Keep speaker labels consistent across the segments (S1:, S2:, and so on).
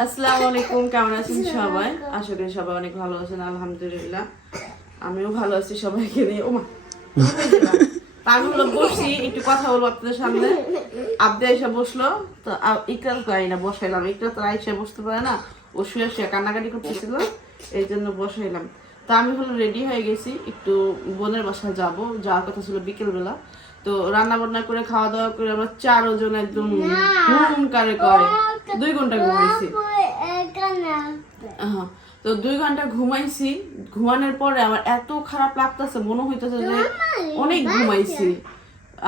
S1: আসসালামু আলাইকুম কেমন আছেন সবাই? আশা করি সবাই অনেক ভালো আছেন আলহামদুলিল্লাহ। আমিও ভালো আছি সবাইকে নিয়ে। ওমা বসছি একটু কথা বলব আপনাদের সামনে। আবদে এসে বসল তো ইকরাল করি না বসাইলাম। ইকরাল তো আইসা বসতে পারে না ও শুয়ে শুয়ে কান্নাকাটি করতেছিল এই জন্য বসাইলাম। তা আমি হলো রেডি হয়ে গেছি একটু বোনের বাসায় যাব। যাওয়ার কথা ছিল বিকেলবেলা। তো রান্না বান্না করে খাওয়া দাওয়া করে আমরা চারজন একদম ঘুম করে। দুই ঘণ্টা ঘুমাইছি। তো দুই ঘণ্টা ঘুমাইছি। ঘুমানোর পরে আমার এত খারাপ লাগতেছে মনে হইতেছে যে অনেক ঘুমাইছি।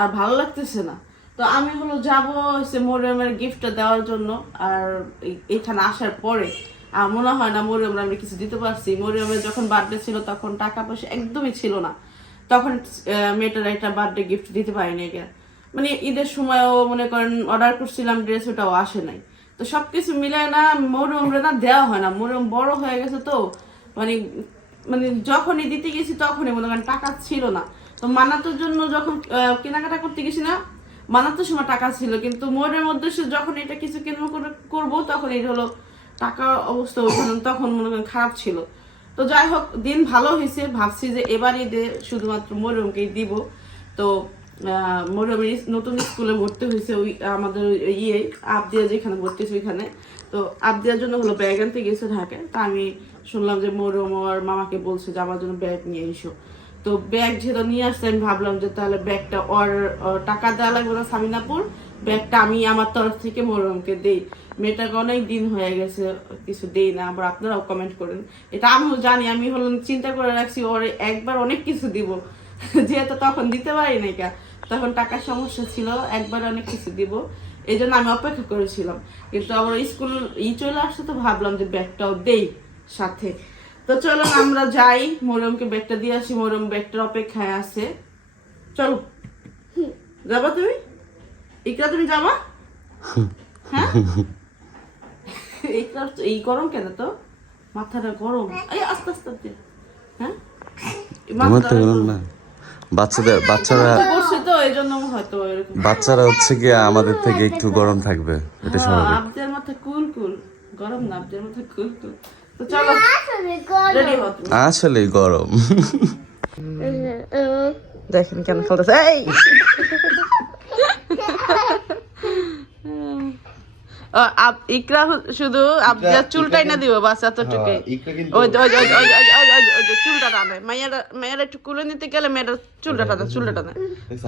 S1: আর ভালো লাগতেছে না। তো আমি হলো যাব হচ্ছে মরিয়মের গিফটটা দেওয়ার জন্য। আর এইখানে আসার পরে আর মনে হয় না মরিয়মরা আমি কিছু দিতে পারছি। মরিয়মের যখন বার্থডে ছিল তখন টাকা পয়সা একদমই ছিল না। তখন মেয়েটার একটা বার্থডে গিফট দিতে পারিনি মানে ঈদের সময়ও মনে করেন অর্ডার করছিলাম ড্রেস ওটাও আসে নাই। তো সবকিছু মিলে না মরমরে না, দেওয়া হয় না। মরম বড় হয়ে গেছে তো। মানে মানে যখনই দিতে গেছি তখনই মনে করেন টাকা ছিল না। তো মানাতোর জন্য যখন কেনাকাটা করতে গেছি না, মানাতের সময় টাকা ছিল। কিন্তু মনের মধ্যে সে যখন এটা কিছু করে, করব, তখন এটা হলো টাকা অবস্থা তখন মনে করেন খারাপ ছিল। তো যাই হোক দিন ভালো হয়েছে। ভাবছি যে এবার ঈদে শুধুমাত্র মরিয়মকেই দিব। তো আহ, মরিয়মের নতুন স্কুলে ভর্তি হয়েছে ওই আমাদের ইয়ে আবদিয়া যেখানে ভর্তি হয়েছে ওইখানে। তো আবদিয়ার জন্য হলো ব্যাগ আনতে গেছে ঢাকায়। তা আমি শুনলাম যে মরিয়ম আর মামাকে বলছে যে আমার জন্য ব্যাগ নিয়ে এসো। তো ব্যাগ যেহেতু নিয়ে আসছে আমি ভাবলাম যে তাহলে ব্যাগটা ওর টাকা দেওয়া লাগবে না সামিনাপুর। ব্যাগটা আমি আমার তরফ থেকে মরিয়মকে দেই। মেয়েটাকে অনেক দিন হয়ে গেছে কিছু দেই না আবার আপনারাও কমেন্ট করেন। এটা আমিও জানি আমি হলো চিন্তা করে রাখছি ওর একবার অনেক কিছু দিব। যেহেতু তখন দিতে পারি না কা তখন টাকার সমস্যা ছিল একবার অনেক কিছু দিব। এই জন্য আমি অপেক্ষা করেছিলাম। কিন্তু আবার স্কুল ই চলে আসছে তো ভাবলাম যে ব্যাগটাও দেই সাথে। তো চলো আমরা যাই। মরমকে ব্যাগটা দিয়ে আসি। মরম ব্যাগটার অপেক্ষায় আছে। চলো। যাবা তুমি? ইকরা তুমি যাবা? হ্যাঁ? ইকরা এই গরম কেন তো? মাথাটা গরম। এই আস্তে আস্তে হ্যাঁ?
S2: না। বাচ্চাদের বাচ্চারা
S1: তো এই হয়তো এরকম।
S2: বাচ্চারা হচ্ছে গিয়ে আমাদের থেকে একটু গরম থাকবে। এটা স্বাভাবিক।
S1: আবদের মাথা কুল কুল। গরম না আবদের মাথা কুল কুল। তো চলো।
S2: আসলে গরম।
S1: দেখেন কেন খেলতেছে। এই ও, আপ- ইকরা শুধু চুলটাই না দিব বাস এতটুকুই ওই যে- ওই যে- ওই যে- ওই যে- ওই যে- ওই যে- ওই যে চুলটা টানে। একটু কুলে নিতে গেলে মেয়েরা চুলটা টানে চুলটা টানে।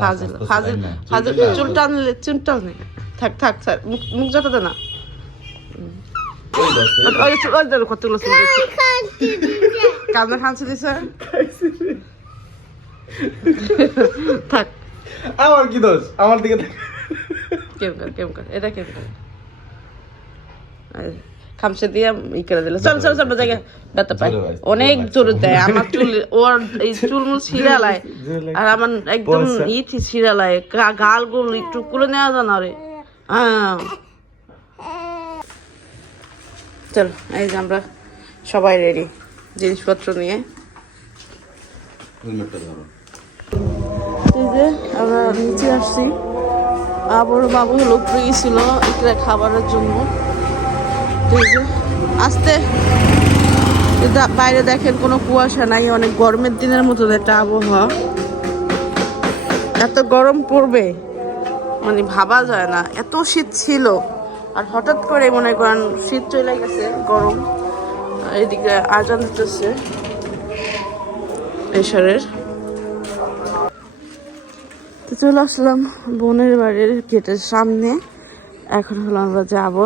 S1: ফাজিল ফাজিল ফাজিল চুল টানলে চুল টানে। থাক থাক স্যার মুখ মুখ না কতগুলো চুল কামনা খানছে দিছে। থাক।
S3: আমার কি দোষ? আমার দিকে তাকা।
S1: কেম কর এটা কেম কর। খামসে দিয়ে ই করে দিল চল চল চল জায়গা ব্যথা পাই অনেক জোরে দেয় আমার চুল ওর এই চুল মুল ছিঁড়ালায় আর আমার একদম
S3: পয়সা।
S1: ই ছিঁড়ালায় গাল গুল একটু কুলে নেওয়া যায় না রে চল এই যে আমরা সবাই রেডি জিনিসপত্র নিয়ে আমরা নিচে আসছি আবার বাবু হলো উপরে গেছিল একটা খাবারের জন্য আসতে। বাইরে দেখেন, কোনো কুয়াশা নাই, অনেক গরমের দিনের মতো একটা আবহাওয়া। এত গরম পড়বে মানে ভাবা যায় না। এত শীত ছিল, আর হঠাৎ করে মনে করেন শীত চলে গেছে, গরম। এদিকে আজান দিতেছে, এশারের। তো চলে আসলাম বোনের বাড়ির গেটের সামনে। এখন হলো আমরা যাব।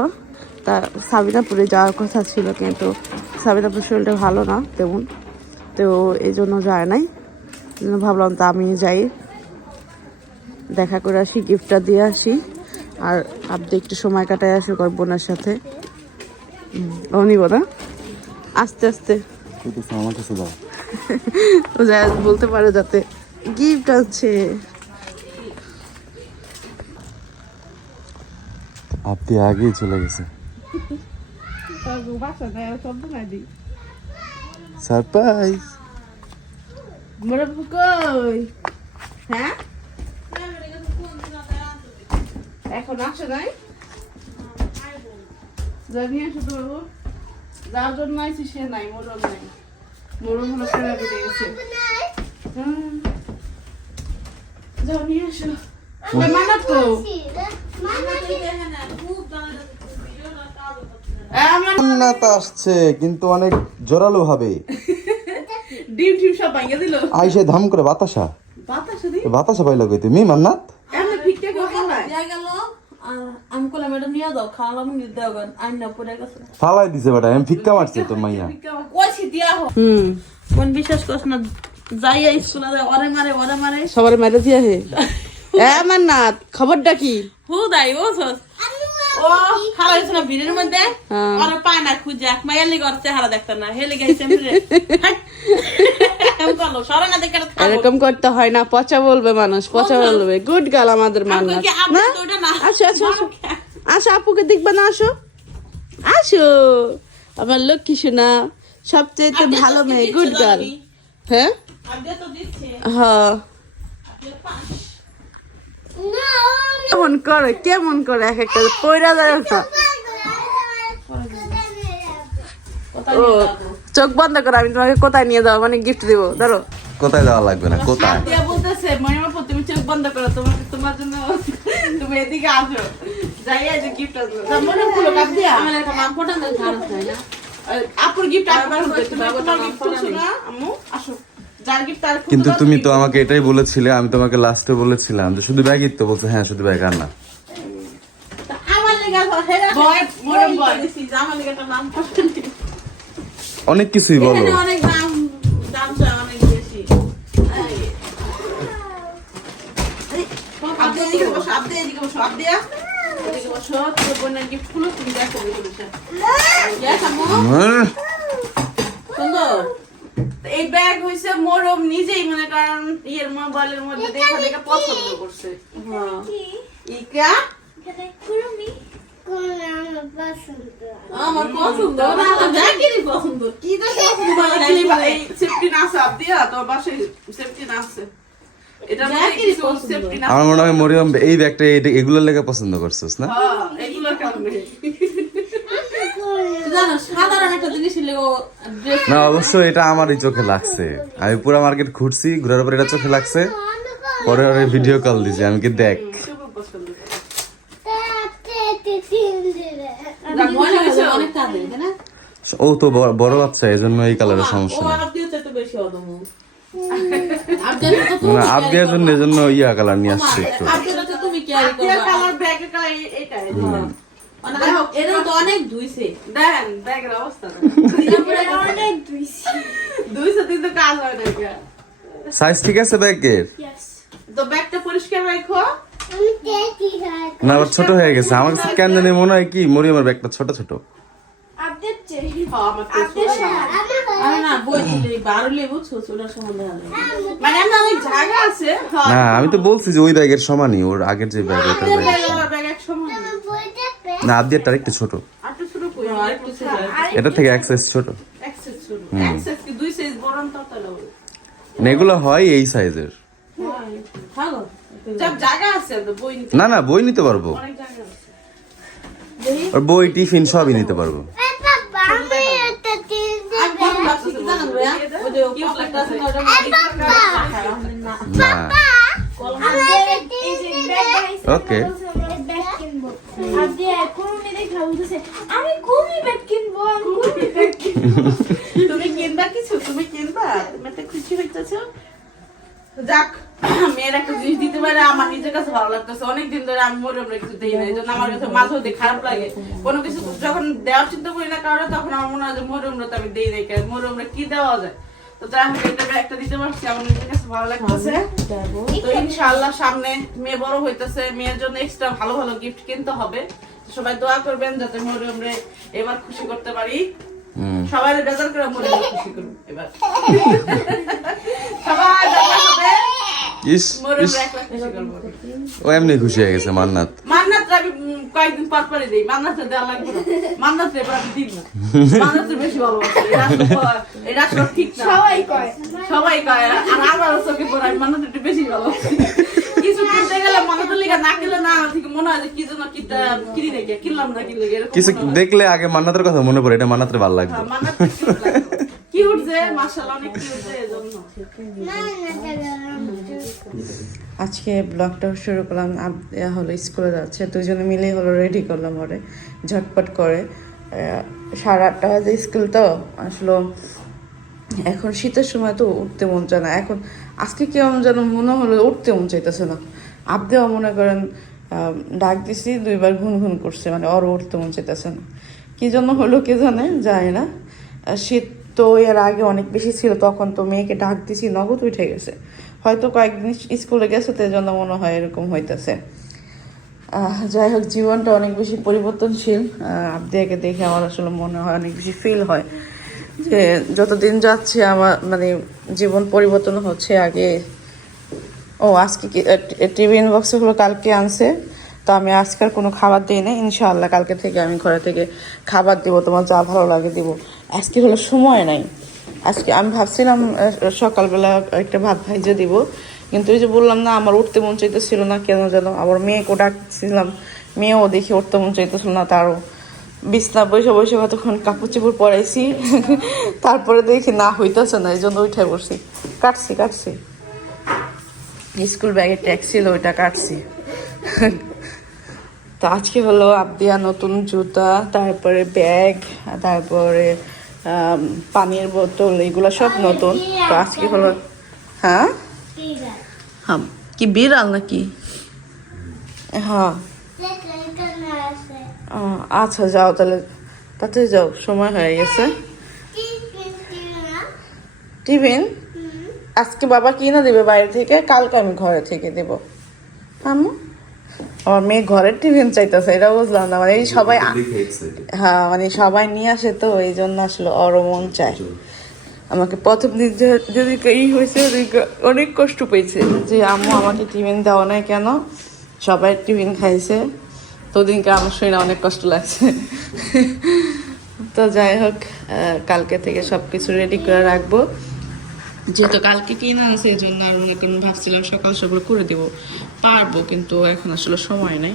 S1: তা সাবিনাপুরে যাওয়ার কথা ছিল কিন্তু সাবিনাপুর শরীরটা ভালো না তেমন। তো এই জন্য যায় নাই। জন্য ভাবলাম তা আমি যাই। দেখা করে আসি গিফটটা দিয়ে আসি। আর আপনি একটু সময় কাটায় আসি ওর বোনের সাথে। ও না? আস্তে আস্তে।
S2: আমার কাছে দাও।
S1: ও যা বলতে পারে যাতে গিফট আছে
S2: আপনি আগেই চলে গেছে। সারপ্রাইজ
S1: হ্যাঁ? এখন আসে নাই? জানিয়ে এসো তো যার জন্য আইছি সে নাই মরম নাই। মরম হলো ফেরা বেড়ে গেছে। হুম। যাও নিয়ে এসো ওই মানাত তো এ, আমার
S2: জান্নাত আসছে কিন্তু অনেক জোরালো হবে।
S1: ডিম টিম সব ভাঙে দিল।
S2: আইসে ধাম করে বাতাসা।
S1: বাতাসে দি
S2: বাতাসা পাইলো কই তুমি মান্নাত?
S1: এমনি ফিকতে কথা নাই
S4: দিয়া গেল আমি কলাম এটা নিয়ে যাও খাওয়ালাম নিয়ে দাও গান আইন না পড়ে গেছে।
S2: ফালাই দিছে বেটা আমি ফিক্কা মারছে তোর মাইয়া।
S4: কইছি দিয়া
S1: হুম।
S4: কোন বিশ্বাস করছ না যাইয়া স্কুলে যায় ওরে মারে ওরে মারে।
S1: সবার মেরে দিয়ে হে। এ খবরটা কি?
S4: হু দাই ও সস। ও খালা হইছে না ভিড়ের মধ্যে?
S1: হ্যাঁ।
S4: পায় না খুঁজে এক চেহারা দেখতে না হেলে গেছে
S1: এরকম করতে হয় না পচা বলবে মানুষ পচা বলবে। গুড গাল আমাদের না?
S4: না।
S1: আসো আসো আপুকে দেখবে না আসো। আসো। আমার লক্ষ্মী শোনা সবচেয়ে ভালো মেয়ে গুড গার্ল হ্যাঁ? হ্যাঁ। কেমন করে কেমন করে এক একটা পয়রা যায় না। ও চোখ বন্ধ করে আমি তোমাকে কোথায় নিয়ে যাব? মানে গিফট দিব ধরো।
S2: কোথায় যাওয়া লাগবে না? কোথায়?
S1: বলতেছে তুমি চোখ বন্ধ করো তোমাকে তোমার জন্য তুমি এদিকে আসো। যাই যে গিফট আসবে মনে খুলো কাপ দিয়া?
S4: আমার একটা না।
S1: আপুর গিফট তুমি তোমার গিফট আসো।
S2: কিন্তু তুমি তো আমাকে এটাই বলেছিলে আমি তোমাকে লাস্টে বলেছিলাম যে শুধু ব্যাগই তো বলছে হ্যাঁ শুধু ব্যাগ আর না। অনেক কিছুই বলো। হুম,
S4: সুন্দর?
S1: এই ব্যাগ হইছে মরম নিজেই মনে করেন ইয়ের মোবাইলের মধ্যে দেখা দেখা পছন্দ করছে।
S4: হ্যাঁ।
S1: ইকা?
S4: আমার পছন্দ? না পছন্দ?
S1: কি সেফটি না তোমার বাসায় সেফটি না এটা সেফটি
S2: আমার মনে হয় মরিয়ম এই ব্যাগটা এগুলোর লেগে পছন্দ করছিস না?
S1: হ্যাঁ এগুলোর কারণে
S4: তুই জানো সাধারণ একটা জিনিস লেগে ড্রেস
S2: না অবশ্য এটা আমারই চোখে লাগছে। আমি পুরো মার্কেট ঘুরছি ঘুরার পর এটা চোখে লাগছে। পরে ওরে ভিডিও কল দিছি আমি কি দেখ।
S4: মনে না?
S2: ও তো বড়- বড় বাচ্চা এই জন্য এই কালারের সমস্যা আপ দেওয়ার জন্য এই জন্য ইয়া কালার নিয়ে আসছে একটু।
S4: মানে এরকম তো অনেক ধুইছে।
S1: দেন ব্যাগের অবস্থা। দেন। দুইশো দিন তো কাজ হয় না
S2: সাইজ ঠিক আছে ব্যাগের?
S1: তো ব্যাগটা পরিষ্কার রাখো।
S2: না আবার ছোট হয়ে গেছে। আমার কাছে কেন জানি মনে হয় কি মরিয়মের ব্যাগটা ছোট ছোট।
S1: হ্যাঁ,
S4: হবে
S1: মানে আমরা অনেক জায়গা আছে। হ্যাঁ
S2: না আমি তো বলছি যে ওই ব্যাগের সমানই ওর আগের যে ব্যাগ না আবদিয়ারটা একটু ছোট। এটা থেকে এক সাইজ ছোট। মানে এগুলো হয় এই সাইজের
S4: থাকো
S1: সব জায়গা আছে তো বই নিতে?
S2: না না বই নিতে পারব।
S1: অনেক
S2: আর বই টিফিন সবই নিতে পারব।
S4: আর কেমন লাগছে কি জানেন ভাইয়া ওই যে পকেটটা আছে না, ওটার মধ্যে
S2: না
S4: না,
S2: ওকে
S5: আমি খুবই ব্যাগ কিনবো আমি ব্যাগ কিনবো।
S1: তুমি কিনবা কিছু? তুমি কিনবা? তুমি এত খুশি হইতেছ। যাক মেয়ের একটা জিনিস দিতে পারে আমার নিজের কাছে ভালো লাগতেছে। অনেকদিন ধরে আমি মরে মরে কিছু দিই না আমার কাছে মাঝে মধ্যে খারাপ লাগে। কোনো কিছু যখন দেওয়ার চিন্তা করি না কারও তখন আমার মনে হয় যে মরে তো আমি দিই মরে মরে কি দেওয়া যায়? তো যাই হোক এটা একটা দিতে পারছি আমার নিজের কাছে ভালো লাগতেছে। তো ইনশাআল্লাহ সামনে মেয়ে বড় হইতেছে মেয়ের জন্য এক্সট্রা ভালো ভালো গিফট কিনতে হবে। সবাই দোয়া করবেন যাতে মরিয়মরে এবার খুশি করতে পারি। সবাই বেজার করে মরিয়ম খুশি করুন এবার। সবাই
S2: ইস ইস।
S1: মরিয়মরে এক লাখ খুশি করব
S2: ও এমনি খুশি হয়ে গেছে মান্নাত।
S1: মান্নাত আমি কয়েকদিন পর পরে দিই মান্নাতে দেওয়া লাগবে না। মান্নাতে এবার আমি না। মান্নাতে বেশি ভালোবাসি এটা আসলে- ঠিক না।
S5: সবাই কয়।
S1: সবাই কয় আর আমারও চোখে পড়ে আমি মান্নাতে একটু বেশি ভালোবাসি।
S4: কিছু কিনতে গেলে মনে তো না কিনলে না ঠিক মনে হয় যে কি জন্য কিনি নাকি কিনলাম না কিনলে
S2: কিছু দেখলে আগে মান্নাতের কথা মনে পড়ে এটা মান্নাতের ভালো লাগবে।
S4: হ্যাঁ, মান্নাত
S1: আজকে ব্লগটা শুরু করলাম হলো স্কুলে যাচ্ছে, দুজনে মিলেই হলো রেডি করলাম ওরে ঝটপট করে। সাড়ে আটটা বাজে স্কুল তো, আসলে। এখন শীতের সময় তো উঠতে মন চায় না, এখন আজকে কেমন যেন মনে হলো উঠতে মন চাইতেছে না। আপনিও মনে করেন ডাক দিছি, দুইবার ঘুন ঘুন করছে মানে ওর উঠতে মন চাইতেছে না। কি জন্য হলো কে জানে যায় না। শীত তো এর আগে অনেক বেশি ছিল, তখন তো মেয়েকে ডাক দিছি, নগদ উঠে গেছে। হয়তো কয়েকদিন স্কুলে গেছে, তো জন্য মনে হয় এরকম হইতেছে। যাই হোক, জীবনটা অনেক বেশি পরিবর্তনশীল। আবদিয়াকে দেখে আমার আসলে মনে হয় অনেক বেশি ফিল হয় যে যতদিন যাচ্ছে আমার মানে জীবন পরিবর্তন হচ্ছে আগে। ও, আজকে কি টিফিন বক্সে হলো কালকে আনছে। তো আমি আজকাল কোনো খাবার দিই না ইনশাআল্লাহ কালকে থেকে আমি ঘরে থেকে খাবার দিব, তোমার যা ভালো লাগে দিব। আজকে হলো সময় নাই। আজকে আমি ভাবছিলাম সকালবেলা একটা ভাত ভাইজে দিব। কিন্তু ওই যে বললাম না, আমার উঠতে মন চাইতেছিল না, কেন যেন আবার মেয়েকে ডাকছিলাম। মেয়েও দেখি উঠতে মন চাইতেছিল না, তারও বিছনা বসে বসে কতক্ষণ কাপড় চোপড় পরাইছি। তারপরে দেখি না, হইতেছে না, এই জন্য উঠে পড়ছি। কাটছি কাটছি। স্কুল ব্যাগে ট্যাক্স ছিল, ওইটা কাটছি। তো আজকে হলো আবদিয়া নতুন জুতা তারপরে ব্যাগ তারপরে পানির বোতল এগুলো সব নতুন। তো আজকে হলো হ্যাঁ? হ্যাঁ কি বিড়াল নাকি? হ্যাঁ। আচ্ছা যাও তাহলে। তাতে যাও সময় হয়ে গেছে। টিফিন? আজকে বাবা কিনে দেবে বাইরে থেকে কালকে আমি ঘরে থেকে দেব। আম্মু আমার মেয়ে ঘরের টিফিন চাইতেছে এটা বুঝলাম না। মানে এই সবাই হ্যাঁ মানে সবাই নিয়ে আসে তো এই জন্য আসলে অর মন চায়। আমাকে প্রথম দিন যদি এই হয়েছে অনেক কষ্ট পেয়েছে যে আম্মু আমাকে টিফিন দেওয়া নাই কেন? সবাই টিফিন খাইছে। তো ওদিনকে আমার শরীরে অনেক কষ্ট লাগছে। তো যাই হোক কালকে থেকে সব কিছু রেডি করে রাখব। যেহেতু কালকে কিনে আনছে, এই জন্য আর মনে ভাবছিলাম সকাল সকাল করে দিব। পারব, কিন্তু এখন আসলে সময় নেই।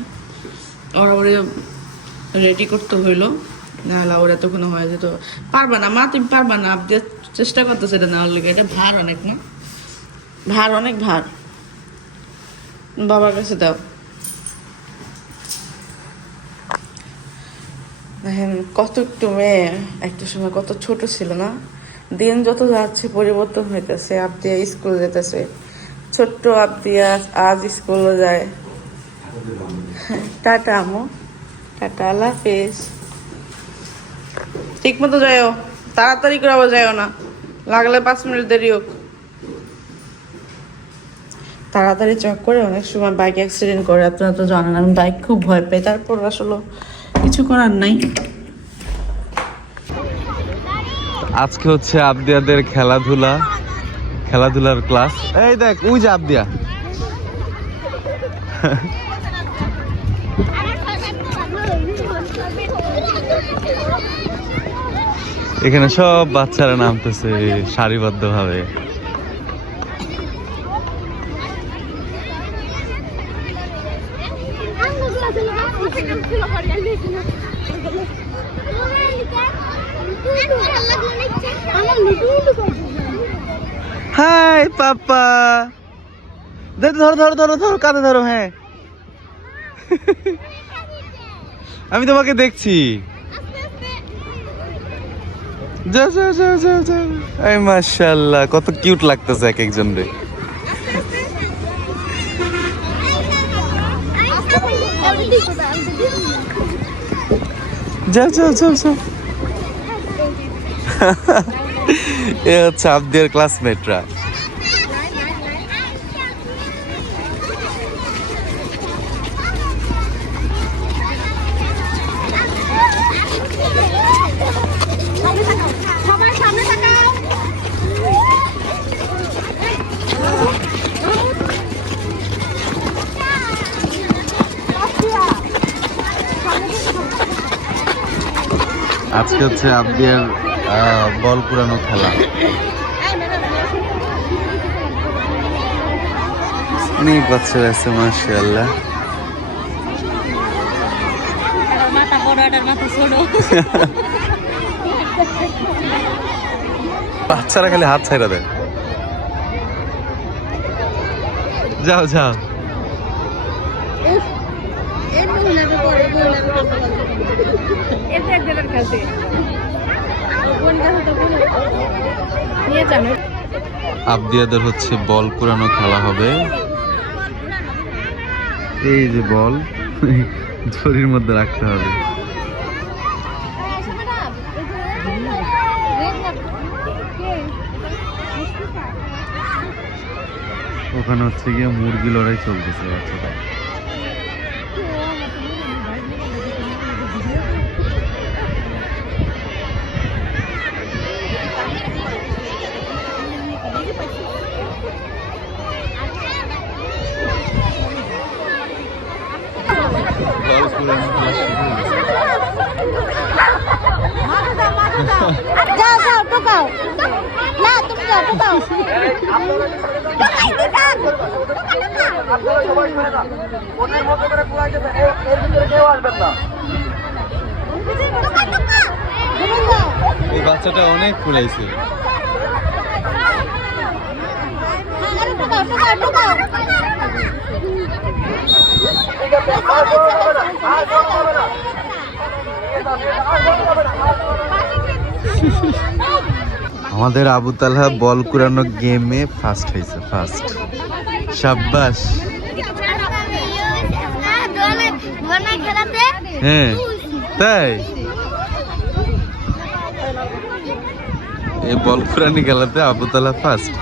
S1: ওরা ওরে রেডি করতে হইল। নাহলে ওরা তখন হয়ে যেত। পারবা না, মা, তুমি পারবা না আপনি চেষ্টা করতেছে এটা নেওয়ার লেগে। এটা ভার অনেক, না? ভার অনেক ভার। বাবার কাছে দাও। কত একটু মেয়ে, একটা সময় কত ছোট ছিল, না? দিন যত যাচ্ছে পরিবর্তন হইতেছে, আবদিয়া স্কুল যেতেছে। ছোট্ট আবদিয়া আজ স্কুলে যায়। টাটা আমো টাটা, আল্লাহ হাফেজ। ঠিক মতো যাইও। তাড়াতাড়ি করে আবার যাইও না। লাগলে পাঁচ মিনিট দেরি হোক। তাড়াতাড়ি চক করে অনেক সময় বাইক অ্যাক্সিডেন্ট করে। আপনারা তো জানেন, আমি বাইক খুব ভয় পাই। তারপর আসলে কিছু করার নাই।
S2: আজকে হচ্ছে আবদিয়াদের খেলাধুলা, খেলাধুলার ক্লাস এই দেখ, ওই যে আবদিয়া। এখানে সব বাচ্চারা নামতেছে সারিবদ্ধ হাই, পাপা। ধরো ধরো ধরো ধরো, কাঁধে ধরো হ্যাঁ। আমি তোমাকে দেখছি। এই মাশাআল্লাহ, কত কিউট লাগতেছে এক একজন রে। যা যা যা যা। এ হচ্ছে আবদিয়ার ক্লাসমেটরা আজকে হচ্ছে আবদিয়ার বল পুরানো খেলা। অনেক বাচ্চারা আছে
S4: ছোট
S2: বাচ্চারা খালি হাত ছাইরা দেয়। যাও যাও। আবদিয়াদের হচ্ছে বল কুড়ানো খেলা হবে। এই যে বল, ঝুড়ির মধ্যে রাখতে হবে। ওখানে হচ্ছে গিয়ে মুরগি লড়াই চলতেছে বাচ্চাটা
S5: যাও যাও টোকাও। না তুমি যাও টোকাও।
S2: এই বাচ্চাটা অনেক কুড়াইছে
S5: টোকাও টোকাও টোকাও।
S2: আমাদের আবু তালহা বল কুড়ানো গেমে ফার্স্ট হয়েছে ফার্স্ট সাব্বাস। হ্যাঁ তাই? এই বল কুড়ানি খেলাতে আবু তালহা ফার্স্ট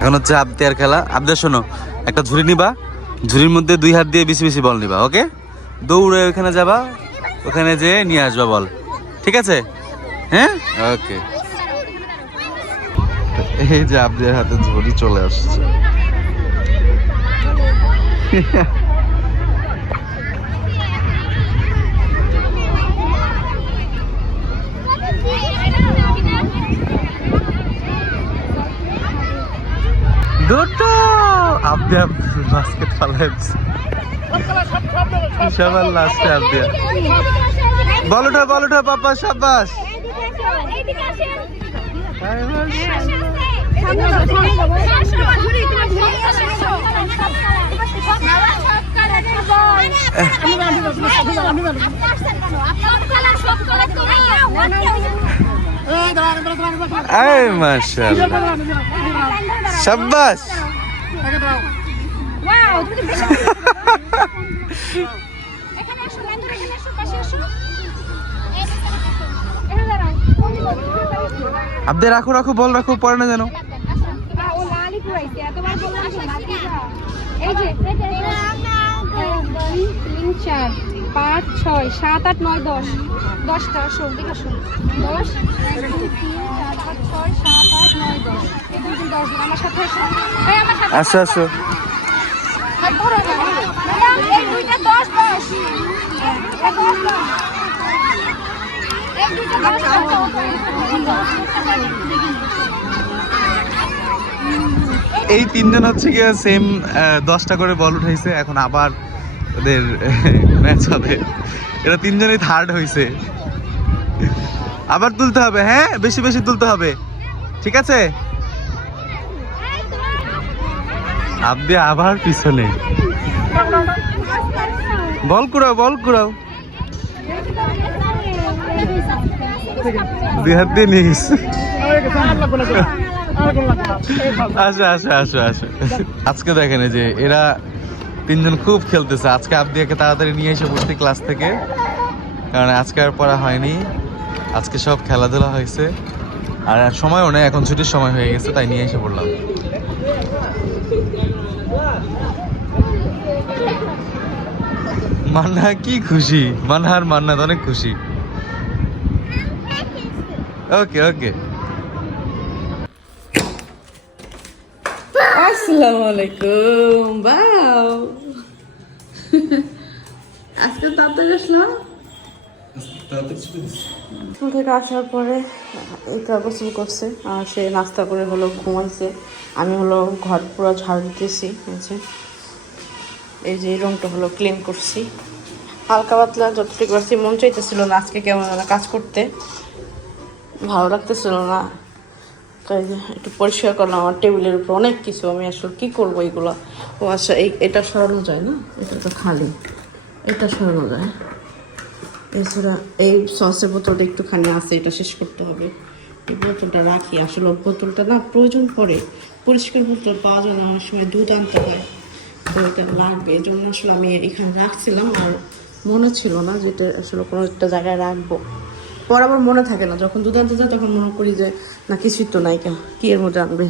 S2: এখন হচ্ছে আবদিয়ার খেলা। আবদিয়া, শোনো, একটা ঝুড়ি নিবা। ঝুড়ির মধ্যে দুই হাত দিয়ে বেশি বেশি বল নিবা, ওকে? দৌড়ে ওখানে যাবা, ওখানে যেয়ে নিয়ে আসবা বল। ঠিক আছে? হ্যাঁ? ওকে এই যে আবদিয়ার হাতে ঝুড়ি চলে আসছে। দুটো! আবদিয়া বাস্কেট ফালাইছে সবার লাস্টে আবদিয়া বল উঠো বল পাপা সাবাস এই মাশাআল্লাহ। সাবাস আবদে রাখো রাখো, বল রাখো পরে না জানো
S6: এই যে তিন চার পাঁচ ছয় তিন চার পাঁচ ছয় সাত আট নয় দশ দশ এই
S2: তিনজন হচ্ছে গিয়ে সেম দশটা করে বল উঠাইছে, এখন আবার ওদের ম্যাচ হবে। এরা তিনজনই থার্ড হয়েছে আবার তুলতে হবে হ্যাঁ? বেশি বেশি তুলতে হবে। ঠিক আছে? আবদি, আবার পিছনে। বল কুড়াও বল কুড়াও। দুই দিয়ে নিয়ে গেছে। আসো আসো আসো আসো আজকে দেখেন যে এরা তিনজন খুব খেলতেছে। আজকে আবদিয়াকে তাড়াতাড়ি নিয়ে এসে পড়ছি ক্লাস থেকে। কারণ আজকে আর পড়া হয়নি। আজকে সব খেলাধুলা হয়েছে। আর আর সময়ও নেই, এখন ছুটির সময় হয়ে গেছে, তাই নিয়ে এসে পড়লাম। মান্না, কি খুশি। মান্না তো অনেক খুশি। ওকে ওকে
S1: আসসালামু আলাইকুম বাও আজকে তাড়াতাড়ি আসলাম স্কুল থেকে আসার পরে এটা গোসল করছে আর সে নাস্তা করে হলো ঘুমাইছে। আমি হলো ঘর পুরো ঝাড় দিতেছি হয়েছে। এই যে রুমটা হলো ক্লিন করছি। হালকা পাতলা যতটুকু পারছি মন চাইতেছিল না আজকে কেমন কাজ করতে। ভালো লাগতেছিল না। তাই একটু পরিষ্কার করলাম, আমার টেবিলের উপর অনেক কিছু। আমি আসলে কী করব এগুলো? ও আচ্ছা এই, এটা সরানো যায় না? এটা তো খালি। এটা সরানো যায়। এছাড়া এই সসের বোতলটা একটুখানি আছে, এটা শেষ করতে হবে। এই বোতলটা রাখি। আসলে বোতলটা না প্রয়োজন পড়ে। পরিষ্কার বোতল পাওয়া যায় না, অনেক সময় দুধ আনতে হয়। তো এটা লাগবে। এই জন্য আসলে আমি এখানে রাখছিলাম, আর মনে ছিল না যে এটা আসলে কোনো একটা জায়গায় রাখব। পর আবার মনে থাকে না, যখন দুধ আনতে যায় তখন মনে করি যে, না, কিছুই তো নাই কেন? কি এর মধ্যে আনবে?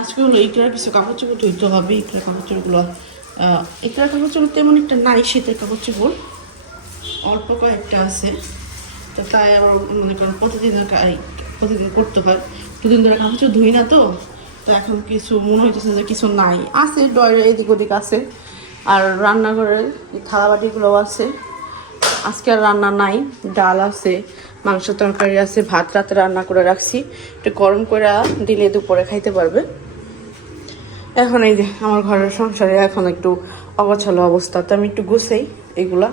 S1: আজকে হলো ইকরার কিছু কাপড় চোপড় ধুইতে হবে ইকরার কাপড় চোপড়গুলো ইকরার কাপড় চোপড় তেমন একটা নাই, শীতের কাপড় চোপড় অল্প কয়েকটা আছে। তো তাই আমার মনে করেন প্রতিদিন প্রতিদিন করতে হয়। দুদিন ধরে কাপড় চোপড় ধুই না তো তো এখন কিছু মনে হইতেছে যে কিছু নাই। আছে ডয়ের এদিক ওদিক আছে। আর রান্নাঘরের এই থালাবাটিগুলোও আছে। আজকে আর রান্না নাই। ডাল আছে, মাংস তরকারি আছে, ভাত রাতে রান্না করে রাখছি। একটু গরম করে দিলে দুপুরে খাইতে পারবে। এখন এই যে আমার ঘরের সংসারে এখন একটু অগছালো অবস্থা, তো আমি একটু গুছাই এগুলা।